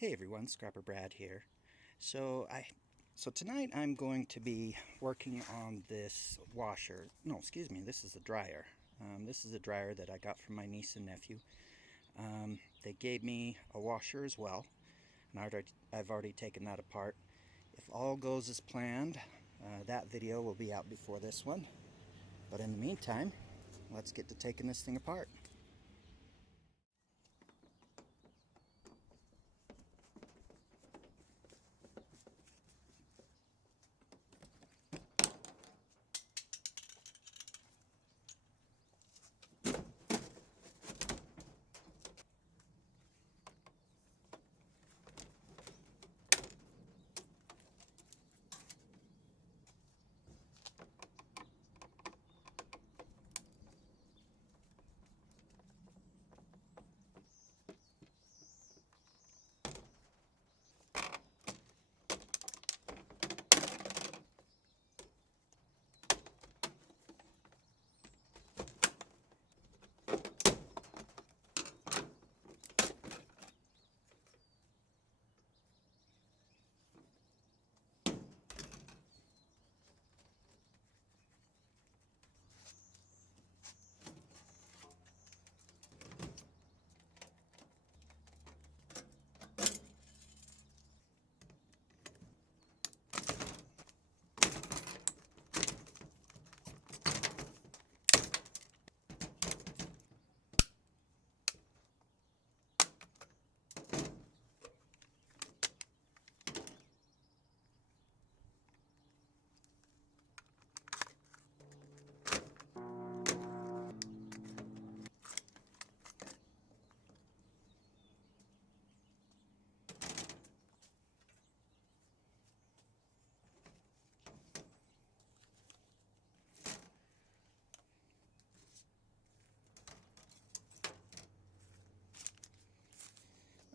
Hey everyone, Scrapper Brad here. So tonight I'm going to be working on this washer. No, excuse me, this is a dryer. This is a dryer that I got from my niece and nephew. They gave me a washer as well, and I've already taken that apart. If all goes as planned, that video will be out before this one. But in the meantime, let's get to taking this thing apart.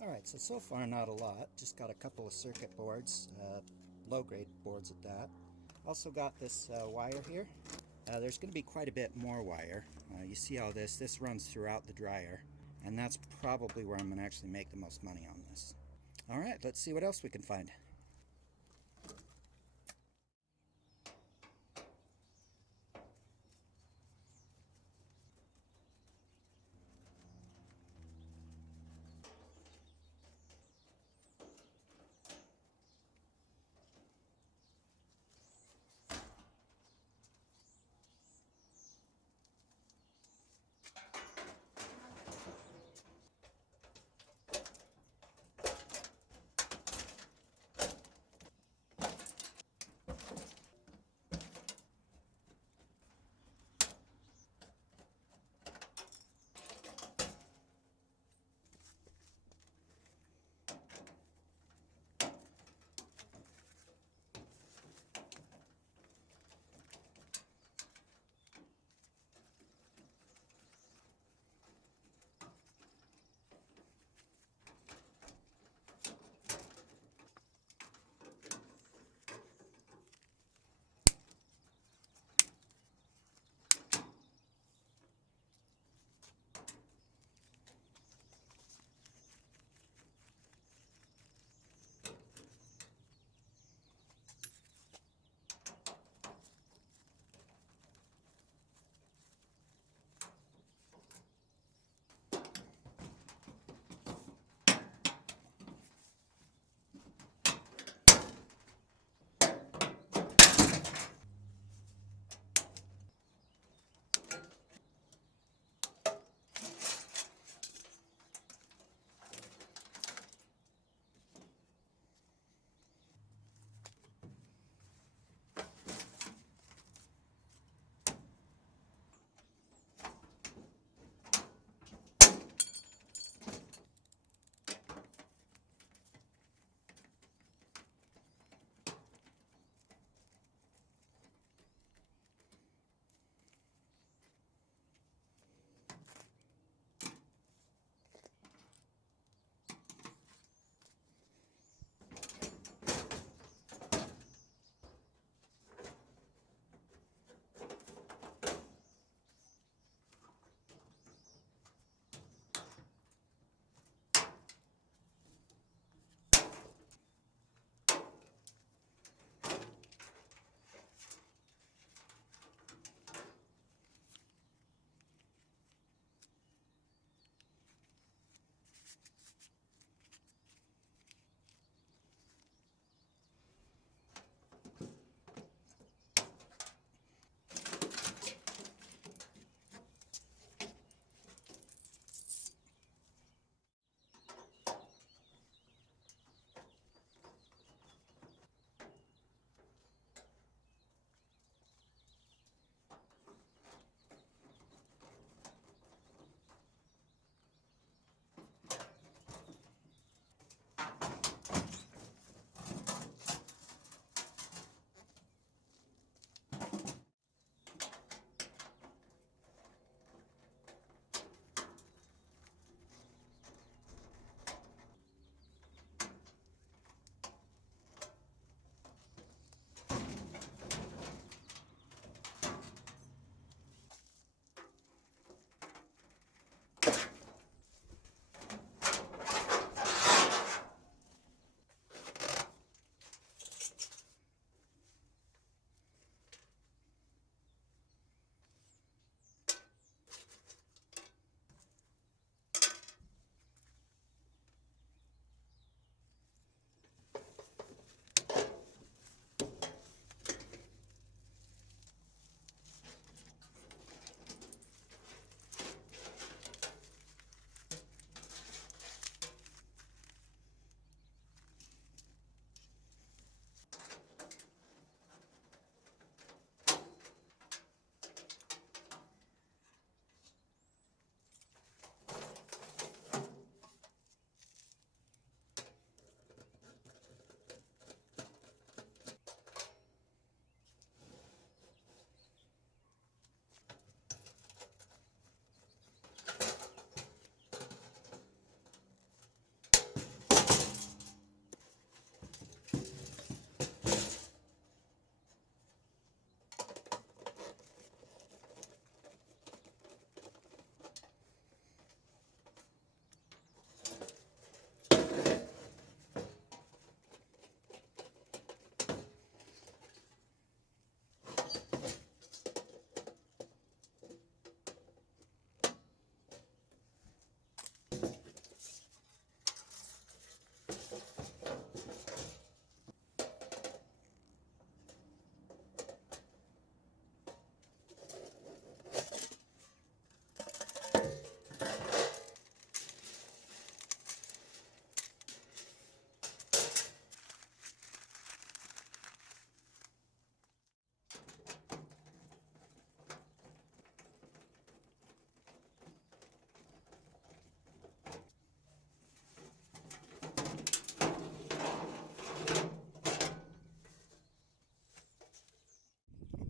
Alright, so far not a lot. Just got a couple of circuit boards, low-grade boards at that. Also got this wire here. There's going to be quite a bit more wire. You see how this runs throughout the dryer, and that's probably where I'm going to actually make the most money on this. Alright, let's see what else we can find.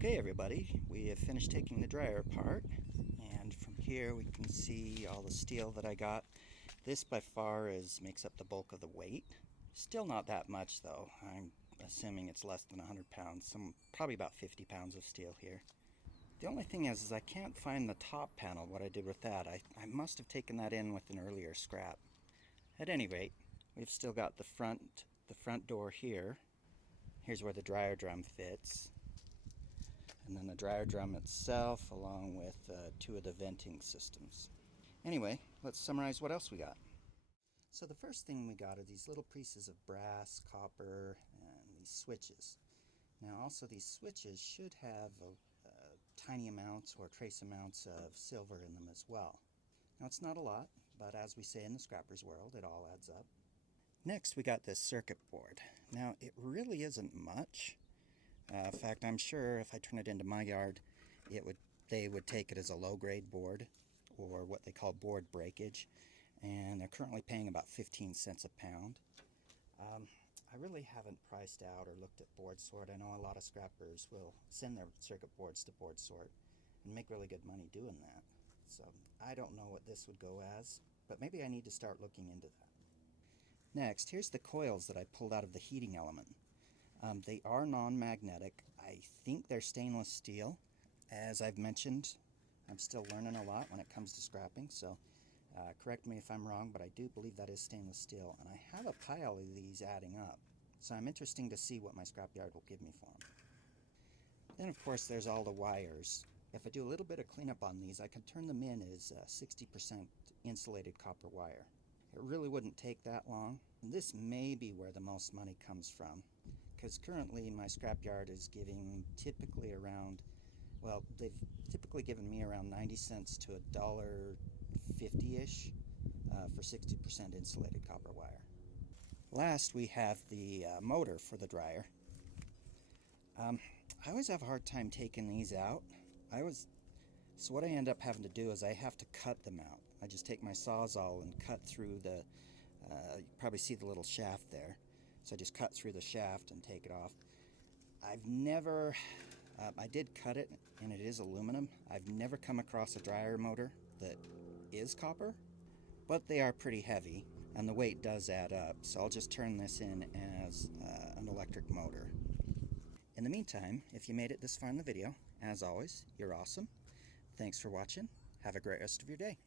Okay everybody, we have finished taking the dryer apart, and from here we can see all the steel that I got. This by far makes up the bulk of the weight. Still not that much though. I'm assuming it's less than 100 pounds, probably about 50 pounds of steel here. The only thing is I can't find the top panel, what I did with that. I must have taken that in with an earlier scrap. At any rate, we've still got the front door here. Here's where the dryer drum fits. And then the dryer drum itself, along with two of the venting systems. Anyway, let's summarize what else we got. So the first thing we got are these little pieces of brass, copper, and these switches. Now also these switches should have tiny amounts or trace amounts of silver in them as well. Now it's not a lot, but as we say in the scrapper's world, it all adds up. Next we got this circuit board. Now it really isn't much. In fact, I'm sure if I turn it into my yard, they would take it as a low-grade board, or what they call board breakage, and they're currently paying about 15 cents a pound. I really haven't priced out or looked at board sort. I know a lot of scrappers will send their circuit boards to board sort and make really good money doing that. So I don't know what this would go as, but maybe I need to start looking into that. Next, here's the coils that I pulled out of the heating element. They are non-magnetic. I think they're stainless steel. As I've mentioned, I'm still learning a lot when it comes to scrapping, so correct me if I'm wrong, but I do believe that is stainless steel. And I have a pile of these adding up, so I'm interested to see what my scrapyard will give me for them. Then, of course, there's all the wires. If I do a little bit of cleanup on these, I can turn them in as 60% insulated copper wire. It really wouldn't take that long. And this may be where the most money comes from, because currently my scrapyard is giving typically around, well, they've typically given me around 90 cents to $1.50-ish for 60% insulated copper wire. Last, we have the motor for the dryer. I always have a hard time taking these out. So what I end up having to do is I have to cut them out. I just take my Sawzall and cut through you probably see the little shaft there. So I just cut through the shaft and take it off. I did cut it, and it is aluminum. I've never come across a dryer motor that is copper, but they are pretty heavy, and the weight does add up. So I'll just turn this in as an electric motor. In the meantime, if you made it this far in the video, as always, you're awesome. Thanks for watching. Have a great rest of your day.